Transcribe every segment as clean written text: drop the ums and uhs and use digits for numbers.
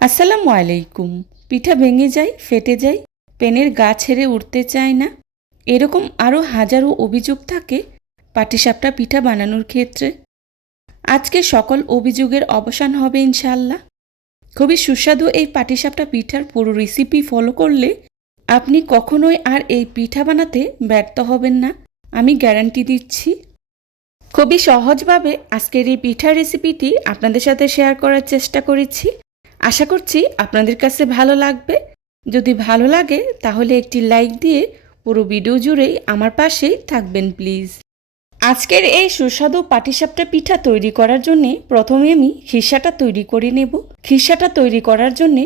আসসালামু আলাইকুম। পিঠা ভেঙে যায়, ফেটে যায়, পেনের গা ছেড়ে উঠতে চায় না, এরকম আরও হাজারো অভিযোগ থাকে পাটিসাপটা পিঠা বানানোর ক্ষেত্রে। আজকে সকল অভিযোগের অবসান হবে ইনশাআল্লাহ। খুবই সুস্বাদু এই পাটিসাপটা পিঠার পুরো রেসিপি ফলো করলে আপনি কখনোই আর এই পিঠা বানাতে ব্যর্থ হবেন না, আমি গ্যারান্টি দিচ্ছি। খুবই সহজভাবে আজকের এই পিঠার রেসিপিটি আপনাদের সাথে শেয়ার করার চেষ্টা করেছি। আশা করছি আপনাদের কাছে ভালো লাগবে। যদি ভালো লাগে তাহলে একটি লাইক দিয়ে পুরো ভিডিও জুড়েই আমার পাশেই থাকবেন প্লিজ। আজকের এই সুস্বাদু পাটিসাপটা পিঠা তৈরি করার জন্যে প্রথমে আমি খিরসাটা তৈরি করে নেব। খিরসাটা তৈরি করার জন্যে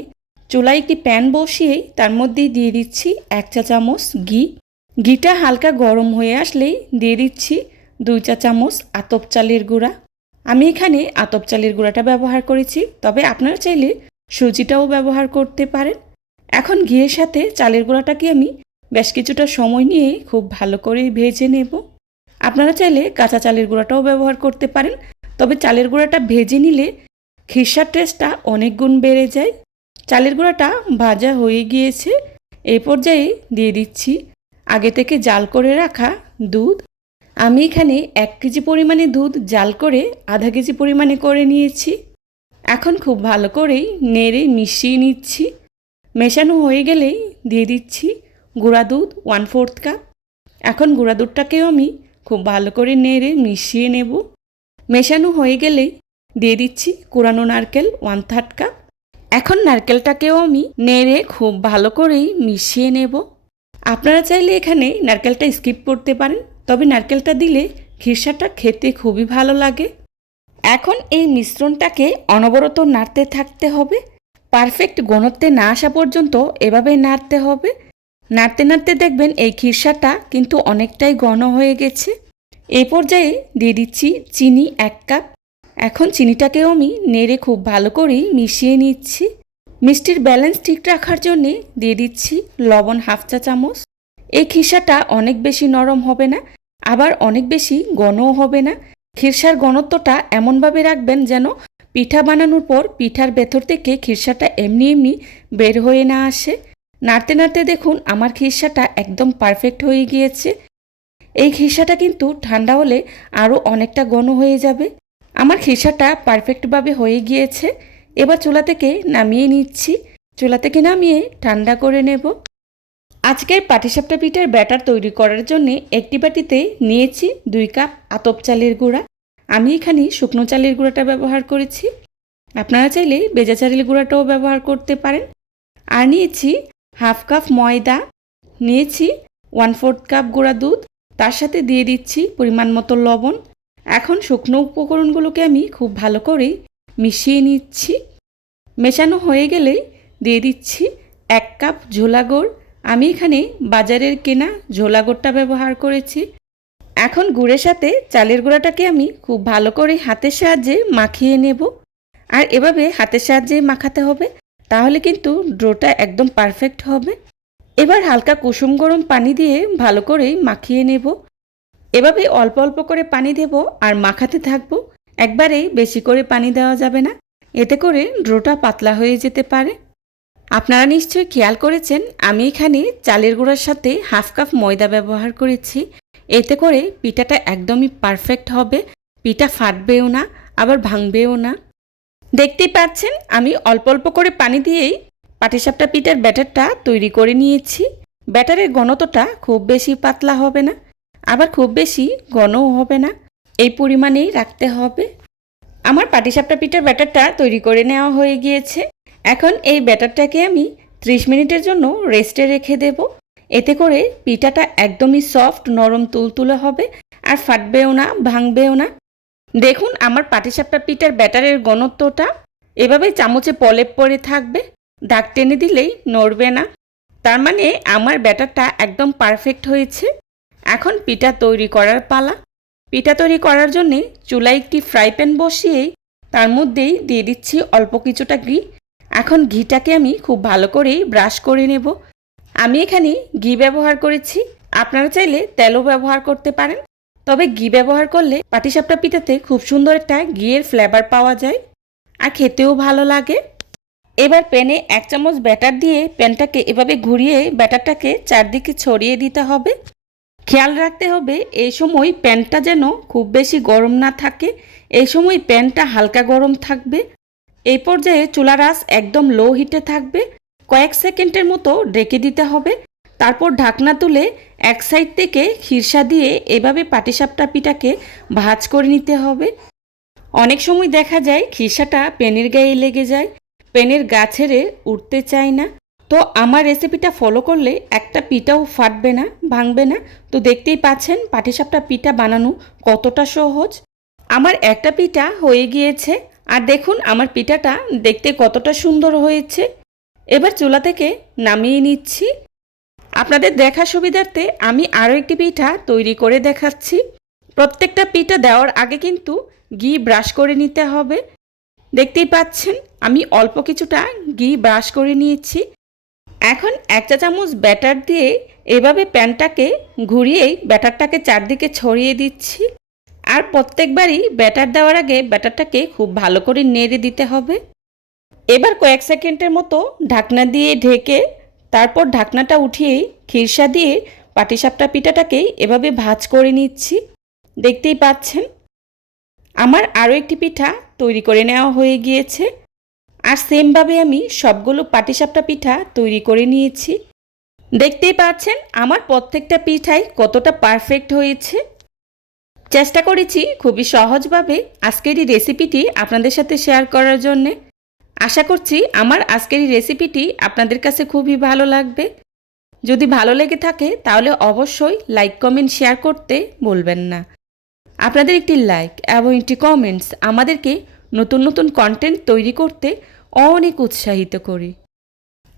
চুলায় একটি প্যান বসিয়ে তার মধ্যে দিয়ে দিচ্ছি 1 চা চামচ ঘি। ঘিটা হালকা গরম হয়ে আসলেই দিয়ে দিচ্ছি 2 চা চামচ আতপ চালের গুঁড়া। আমি এখানে আতপ চালের গুঁড়াটা ব্যবহার করেছি, তবে আপনারা চাইলে সুজিটাও ব্যবহার করতে পারেন। এখন ঘিয়ের সাথে চালের গুঁড়াটাকে আমি বেশ কিছুটা সময় নিয়ে খুব ভালো করে ভেজে নেব। আপনারা চাইলে কাঁচা চালের গুঁড়াটাও ব্যবহার করতে পারেন, তবে চালের গুঁড়াটা ভেজে নিলে খিরসার টেস্টটা অনেক গুণ বেড়ে যায়। চালের গুঁড়াটা ভাজা হয়ে গিয়েছে। এই পর্যায়ে দিয়ে দিচ্ছি আগে থেকে জাল করে রাখা দুধ। আমি এখানে 1 কেজি পরিমাণে দুধ জাল করে আধা কেজি পরিমাণে করে নিয়েছি। এখন খুব ভালো করেই নেড়ে মিশিয়ে নিচ্ছি। মেশানো হয়ে গেলেই দিয়ে দিচ্ছি গুঁড়া দুধ 1/4 কাপ। এখন গুঁড়া দুধটাকেও আমি খুব ভালো করে নেড়ে মিশিয়ে নেব। মেশানো হয়ে গেলেই দিয়ে দিচ্ছি কোরানো নারকেল 1/3 কাপ। এখন নারকেলটাকেও আমি নেড়ে খুব ভালো করেই মিশিয়ে নেব। আপনারা চাইলে এখানে নারকেলটা স্কিপ করতে পারেন, তবে নারকেলটা দিলে খিরসাটা খেতে খুবই ভালো লাগে। এখন এই মিশ্রণটাকে অনবরত নাড়তে থাকতে হবে। পারফেক্ট ঘনত্বে না আসা পর্যন্ত এভাবে নাড়তে হবে। নাড়তে নাড়তে দেখবেন এই খিরসাটা কিন্তু অনেকটাই ঘন হয়ে গেছে। এই পর্যায়ে দিয়ে দিচ্ছি চিনি 1 কাপ। এখন চিনিটাকেও আমি নেড়ে খুব ভালো করেই মিশিয়ে নিচ্ছি। মিষ্টির ব্যালেন্স ঠিক রাখার জন্যে দিয়ে দিচ্ছি লবণ 1/2 চা চামচ। এই খিরসাটা অনেক বেশি নরম হবে না, আবার অনেক বেশি ঘনও হবে না। খিরসার ঘনত্বটা এমনভাবে রাখবেন যেন পিঠা বানানোর পর পিঠার ভেতর থেকে খিরসাটা এমনি এমনি বের হয়ে না আসে। নাড়তে নাড়তে দেখুন আমার খিরসাটা একদম পারফেক্ট হয়ে গিয়েছে। এই খিরসাটা কিন্তু ঠান্ডা হলে আরও অনেকটা ঘন হয়ে যাবে। আমার খিরসাটা পারফেক্টভাবে হয়ে গিয়েছে। এবার চুলা থেকে নামিয়ে নিচ্ছি। চুলা থেকে নামিয়ে ঠান্ডা করে নেব। আজকের পাটিসাপটা পিঠার ব্যাটার তৈরি করার জন্য একটি বাটিতে নিয়েছি 2 কাপ আতপ চালের গুঁড়া। আমি এখানে শুকনো চালের গুঁড়াটা ব্যবহার করেছি। আপনারা চাইলে ভেজা চালের গুঁড়াটাও ব্যবহার করতে পারেন। আর নিয়েছি 1/2 কাপ ময়দা, নিয়েছি 1/4 কাপ গুঁড়া দুধ, তার সাথে দিয়ে দিচ্ছি পরিমাণ মতো লবণ। এখন শুকনো উপকরণগুলোকে আমি খুব ভালো করে মিশিয়ে নিচ্ছি। মেশানো হয়ে গেলেই দিয়ে দিচ্ছি 1 কাপ ঝোলা গুড়। আমি এখানে বাজারের কেনা ঝোলা গুড়টা ব্যবহার করেছি। এখন গুড়ের সাথে চালের গুঁড়াটাকে আমি খুব ভালো করে হাতের সাহায্যে মাখিয়ে নেব। আর এভাবে হাতের সাহায্যে মাখাতে হবে, তাহলে কিন্তু ডোটা একদম পারফেক্ট হবে। এবার হালকা কুসুম গরম পানি দিয়ে ভালো করে মাখিয়ে নেব। এভাবে অল্প অল্প করে পানি দেব আর মাখাতে থাকবো। একবারেই বেশি করে পানি দেওয়া যাবে না, এতে করে ডোটা পাতলা হয়ে যেতে পারে। আপনারা নিশ্চয়ই খেয়াল করেছেন আমি এখানে চালের গুঁড়ার সাথে 1/2 কাপ ময়দা ব্যবহার করেছি। এতে করে পিঠাটা একদমই পারফেক্ট হবে। পিঠা ফাটবেও না, আবার ভাঙবেও না। দেখতেই পাচ্ছেন আমি অল্প অল্প করে পানি দিয়েই পাটিসাপটা পিঠার ব্যাটারটা তৈরি করে নিয়েছি। ব্যাটারের ঘনত্বটা খুব বেশি পাতলা হবে না, আবার খুব বেশি ঘনও হবে না, এই পরিমাণেই রাখতে হবে। আমার পাটিসাপটা পিঠার ব্যাটারটা তৈরি করে নেওয়া হয়ে গিয়েছে। এখন এই ব্যাটারটাকে আমি 30 মিনিটের জন্য রেস্টে রেখে দেব। এতে করে পিঠাটা একদমই সফট, নরম, তুলতুলে হবে, আর ফাটবেও না, ভাঙবেও না। দেখুন আমার পাটিসাপটা পিঠার ব্যাটারের ঘনত্বটা এভাবে চামচে প্রলেপ পড়ে থাকবে, দাগ টেনে দিলেই নড়বে না। তার মানে আমার ব্যাটারটা একদম পারফেক্ট হয়েছে। এখন পিঠা তৈরি করার পালা। পিঠা তৈরি করার জন্যে চুলায় একটি ফ্রাই প্যান বসিয়ে তার মধ্যেই দিয়ে দিচ্ছি অল্প কিছুটা ঘি। এখন ঘিটাকে আমি খুব ভালো করে ব্রাশ করে নেব। আমি এখানে ঘি ব্যবহার করেছি, আপনারা চাইলে তেলও ব্যবহার করতে পারেন, তবে ঘি ব্যবহার করলে পাটিসাপটা পিঠাতে খুব সুন্দর একটা ঘিয়ের ফ্লেভার পাওয়া যায়, আর খেতেও ভালো লাগে। এবার প্যানে 1 চামচ ব্যাটার দিয়ে প্যানটাকে এভাবে ঘুরিয়ে ব্যাটারটাকে চারদিকে ছড়িয়ে দিতে হবে। খেয়াল রাখতে হবে এই সময় প্যানটা যেন খুব বেশি গরম না থাকে, এই সময় প্যানটা হালকা গরম থাকবে। এই পর্যায়ে চুলার আঁচ একদম লো হিটে থাকবে। কয়েক সেকেন্ডের মতো ঢেকে দিতে হবে। তারপর ঢাকনা তুলে এক সাইড থেকে খিরসা দিয়ে এভাবে পাটিসাপটা পিঠাকে ভাঁজ করে নিতে হবে। অনেক সময় দেখা যায় খিরসাটা প্যানের গায়ে লেগে যায়, প্যানের গা ছেড়ে উঠতে চায় না। তো আমার রেসিপিটা ফলো করলে একটা পিঠাও ফাটবে না, ভাঙবে না। তো দেখতেই পাচ্ছেন পাটিসাপটা পিঠা বানানো কতটা সহজ। আমার একটা পিঠা হয়ে গিয়েছে, আর দেখুন আমার পিঠাটা দেখতে কতটা সুন্দর হয়েছে। এবার চুলা থেকে নামিয়ে নিচ্ছি। আপনাদের দেখার সুবিধার্থে আমি আরও একটি পিঠা তৈরি করে দেখাচ্ছি। প্রত্যেকটা পিঠা দেওয়ার আগে কিন্তু ঘি ব্রাশ করে নিতে হবে। দেখতেই পাচ্ছেন আমি অল্প কিছুটা ঘি ব্রাশ করে নিয়েছি। এখন 1 চা চামচ ব্যাটার দিয়ে এভাবে প্যানটাকে ঘুরিয়েই ব্যাটারটাকে চারদিকে ছড়িয়ে দিচ্ছি। আর প্রত্যেকবারই ব্যাটার দেওয়ার আগে ব্যাটারটাকে খুব ভালো করে নেড়ে দিতে হবে। এবার কয়েক সেকেন্ডের মতো ঢাকনা দিয়ে ঢেকে তারপর ঢাকনাটা উঠিয়েই খিরসা দিয়ে পাটিসাপটা পিঠাটাকে এভাবে ভাঁজ করে নিচ্ছি। দেখতেই পাচ্ছেন আমার আরও একটি পিঠা তৈরি করে নেওয়া হয়ে গিয়েছে। আর সেমভাবে আমি সবগুলো পাটিসাপটা পিঠা তৈরি করে নিয়েছি। দেখতেই পাচ্ছেন আমার প্রত্যেকটা পিঠাই কতটা পারফেক্ট হয়েছে। চেষ্টা করেছি খুবই সহজভাবে আজকের এই রেসিপিটি আপনাদের সাথে শেয়ার করার জন্যে। আশা করছি আমার আজকের এই রেসিপিটি আপনাদের কাছে খুবই ভালো লাগবে। যদি ভালো লেগে থাকে তাহলে অবশ্যই লাইক কমেন্ট শেয়ার করতে ভুলবেন না। আপনাদের একটি লাইক এবং একটি কমেন্টস আমাদেরকে নতুন নতুন কন্টেন্ট তৈরি করতে অনেক উৎসাহিত করি।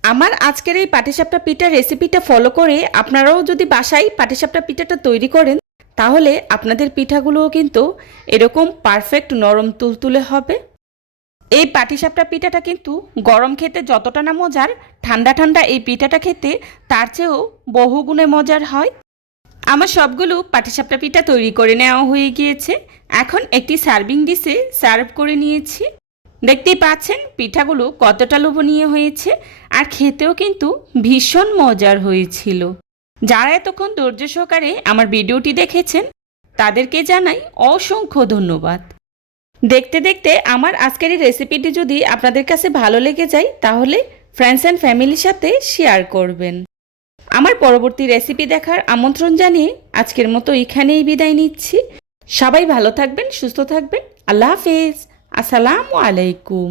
আমার আজকের এই পাটিসাপটা পিঠার রেসিপিটা ফলো করে আপনারাও যদি বাসায় পাটিসাপটা পিঠাটা তৈরি করেন তাহলে আপনাদের পিঠাগুলোও কিন্তু এরকম পারফেক্ট নরম তুলতুলে হবে। এই পাটিসাপটা পিঠাটা কিন্তু গরম খেতে যতটা না মজার, ঠান্ডা ঠান্ডা এই পিঠাটা খেতে তার চেয়েও বহুগুণে মজার হয়। আমার সবগুলো পাটিসাপটা পিঠা তৈরি করে নেওয়া হয়ে গিয়েছে। এখন একটি সার্ভিং ডিশে সার্ভ করে নিয়েছি। দেখতেই পাচ্ছেন পিঠাগুলো কতটা লোভনীয় হয়েছে, আর খেতেও কিন্তু ভীষণ মজার হয়েছিল। যারা এতক্ষণ ধৈর্য সহকারে আমার ভিডিওটি দেখেছেন তাদেরকে জানাই অসংখ্য ধন্যবাদ। দেখতে দেখতে আমার আজকের এই রেসিপিটি যদি আপনাদের কাছে ভালো লেগে যায় তাহলে ফ্রেন্ডস অ্যান্ড ফ্যামিলির সাথে শেয়ার করবেন। আমার পরবর্তী রেসিপি দেখার আমন্ত্রণ জানিয়ে আজকের মতো এখানেই বিদায় নিচ্ছি। সবাই ভালো থাকবেন, সুস্থ থাকবেন। আল্লাহ হাফেজ। আসসালামু আলাইকুম।